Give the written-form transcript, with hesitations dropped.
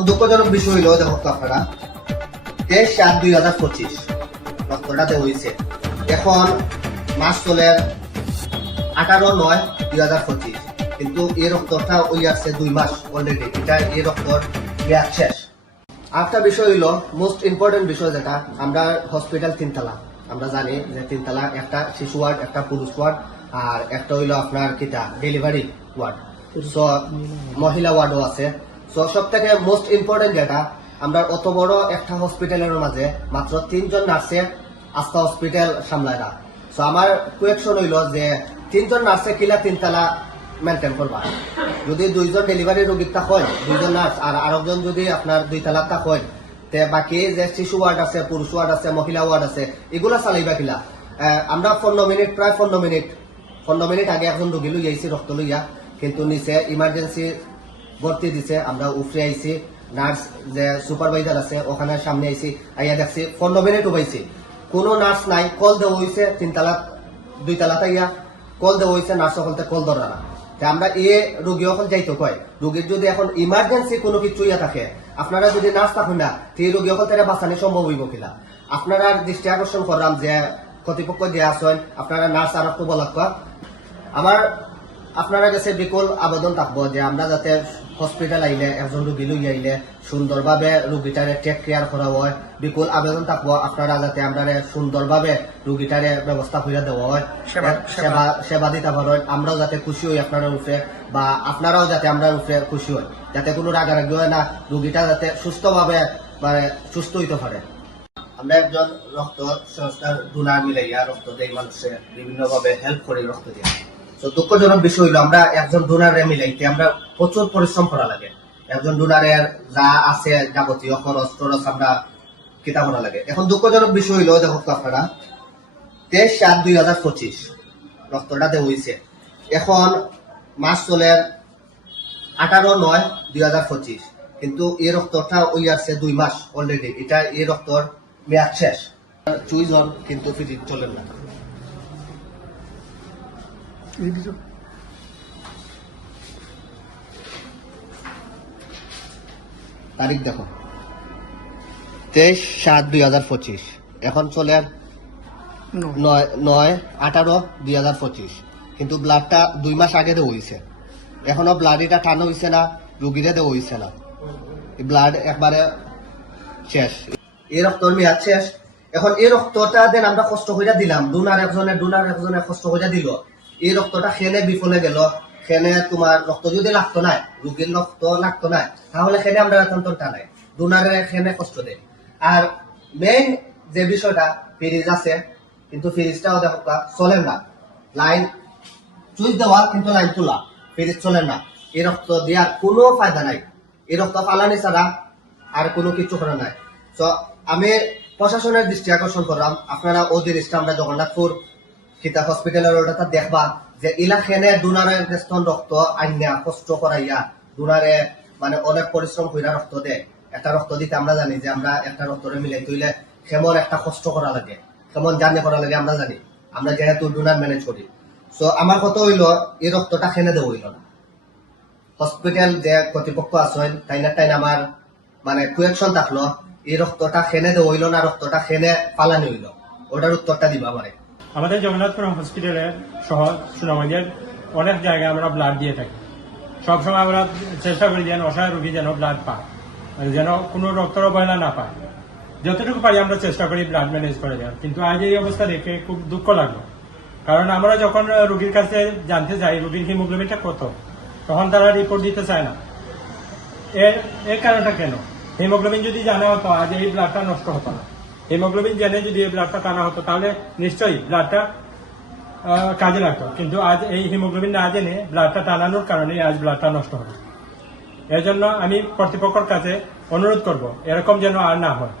এখন দুঃখজনক বিষয় হইল দেখো তো আপনারা 23/7/2025 রক্তটাতে হয়েছে। এখন মাস চলে 18/9/2025, কিন্তু এই রক্তটা ওই আসছে 2 মাস অলরেডি। এটা এই রক্তর মেয়াদ শেষ। আরেকটা বিষয় হইল মোস্ট ইম্পর্টেন্ট বিষয়, যেটা আমরা হসপিটাল 3 তলা, আমরা জানি যে 3 তলা, একটা শিশু ওয়ার্ড, একটা পুরুষ ওয়ার্ড, আর একটা হইলো আপনার কিটা ডেলিভারি ওয়ার্ড, সো মহিলা ওয়ার্ডও আছে। সো সব থেকে মোস্ট ইম্পর্টেন্ট যেটা, আমরা অত বড় একটা হসপিটালের মাঝে মাত্র 3 জন নার্সে আস্থা হসপিটাল সামলায় না। সো আমার কোয়েকশন হইল যে 3 জন নার্সে কিলা 3 তলা মেনটেন করবা। যদি 2 জন ডেলিভারি রোগীর তা হয়, 2 জন নার্স, আর আরেকজন যদি আপনার 2 তলা তা হয়, তে বাকি যে শিশু ওয়ার্ড আছে, পুরুষ ওয়ার্ড আছে, মহিলা ওয়ার্ড আছে, এগুলা চালাইবা কিলা। আমরা 15 মিনিট, প্রায় 15 মিনিট আগে একজন রোগী লই আইছি রক্ত লইয়া, কিন্তু নিচে ইমার্জেন্সি ভর্তি দিছে। আমরা উফরে আইছি, নার্স যে সুপারভাইজার আছে ওখানে সামনে আইছি, আইয়া দেখছি 15 মিনিট উবাইছি, কোনো নার্স নাই। কল দেওয়া হয়েছে 3 তলা 2 তলাতে ইয়া কল দেওয়া হয়েছে, নার্স সকলতে কল ধরা না। আমরা এ রোগী সকল যাইতো কয়, রোগীর যদি এখন ইমার্জেন্সি কোনো কিছু ইয়া থাকে, আপনারা যদি নার্স থাকুন না, এই রোগী সকল তারা বাঁচানো সম্ভব হইব কিনা। আপনারা দৃষ্টি আকর্ষণ করলাম যে কর্তৃপক্ষ যে আছেন, আপনারা নার্স আর একটু বলা। আমার আপনারা কাছে বিকল আবেদন থাকবো যে আমরা যাতে হসপিটাল আইলে, একজন রোগী লই আইলে সুন্দরভাবে রোগীটারে টেক কেয়ার করা হয়। বিকল আবেদন থাকবো আপনারা যাতে আমরা সুন্দরভাবে রোগীটারে ব্যবস্থা করে দেওয়া হয়, সেবা দিতে পারেন। আমরাও যাতে খুশি হই আপনারা উপরে, বা আপনারাও যাতে আমরা উপরে খুশি হই, যাতে কোনো রাগারাগি হয় না, রোগীটা যাতে সুস্থভাবে মানে সুস্থ হইতে পারে। আমরা একজন রক্ত সংস্থার ডোনার মিলাইয়া রক্ত দেই মানুষের, বিভিন্ন ভাবে হেল্প করি রক্ত দিয়ে। তো দুঃখজনক বিষয় হইলো আমরা একজন ডোনারে মিলাইতে আমরা প্রচুর পরিশ্রম করা লাগে। একজন ডোনারের যা আছে যাবতীয় খরচ টরচ আমরা কিতা করা লাগে। এখন দুঃখজনক বিষয় হইলো দেখো আপনারা 23/7/2025 রক্তটা দেওয়া হয়েছে। এখন মাস চলে 18/9/2025, কিন্তু এই রক্তটা ওই আসছে 2 মাস অলরেডি। এটা এই রক্তর মেয়াদ শেষ। 2 জন কিন্তু ফিরে চলেন না। তারিখ দেখো 23/7/2025, এখন চলে 9/18/2025, কিন্তু ব্লাডটা 2 মাস আগে দেওয়া হয়েছে। এখনো ব্লাড এটা টানো হয়েছে না, রুগীরে দেওয়া হয়েছে না, ব্লাড একবারে শেষ, এই রক্তর মেয়াদ শেষ। এখন এই রক্তটা দেন আমরা কষ্ট করে দিলাম, ডোনার একজনে কষ্ট করে দিল, এই রক্তটা খেনে বিফলে গেল। খেনে তোমার রক্ত যদি লাগতো না, রোগীর রক্ত লাগতো না, তাহলে খেনে আমরা একান্তটা নাই, ডোনারের খেনে কষ্ট দেয়। আর মেইন যে বিষয়টা, ফ্রিজ আছে, কিন্তু ফ্রিজটাও দেখো চলে না, লাইন চুইচ দেওয়া কিন্তু লাইন তোলা, ফ্রিজ চলে না। এই রক্ত দেওয়ার কোনো ফায়দা নাই, এই রক্ত ফালানি ছাড়া আর কোনো কিছু করা নাই। তো আমি প্রশাসনের দৃষ্টি আকর্ষণ করলাম, আপনারা ও জিনিসটা আমরা জগন্নাথপুর খিতা হসপিটালের ওটা দেখবা যে ইলাখানে ডোনারের স্তন রক্ত আইনা কষ্ট করাইয়া ডোনারে মানে অনেক পরিশ্রম কইরা রক্ত দেয়। একটা রক্ত দিতে আমরা জানি যে আমরা একটা রক্তরে মিলাই তৈলে কেমন একটা কষ্ট করা লাগে, কেমন জার্নি করা লাগে আমরা জানি, আমরা যেহেতু ডোনার ম্যানেজ করি। সো আমার কথা হইলো এই রক্তটা খেনে দেওয়া হইল না। হসপিটাল যে কর্তৃপক্ষ আছেন তাই আমার মানে কোয়েকশন থাকলো, এই রক্তটা খেনে দেওয়া হইল না, রক্তটা খেনে পালানি হইল, ওটার উত্তরটা দিবা পারে। আমাদের জগন্নাথপুর হসপিটালের সহ সুনামগঞ্জের অনেক জায়গায় আমরা ব্লাড দিয়ে থাকি। সবসময় আমরা চেষ্টা করি যেন অসহায় রোগী যেন ব্লাড পায়, যেন কোনো রক্তের অবহেলা না পায়। যতটুকু পারি আমরা চেষ্টা করি ব্লাড ম্যানেজ করে দেওয়ার, কিন্তু আজ এই অবস্থা দেখে খুব দুঃখ লাগলো। কারণ আমরা যখন রোগীর কাছে জানতে চাই রোগীর হিমোগ্লোবিনটা কত, তখন তারা রিপোর্ট দিতে চায় না। এর কারণটা কেন? হিমোগ্লোবিন যদি জানা হতো আজ এই ব্লাডটা নষ্ট হতো না। হিমোগ্লোবিন জেনে যদি এই ব্লাডটা টানা হতো তাহলে নিশ্চয়ই ব্লাডটা কাজে লাগতো, কিন্তু আজ এই হিমোগ্লোবিন না জেনে ব্লাডটা টানানোর কারণে আজ ব্লাডটা নষ্ট হবে। এর জন্য আমি কর্তৃপক্ষের কাছে অনুরোধ করব এরকম যেন আর না হয়।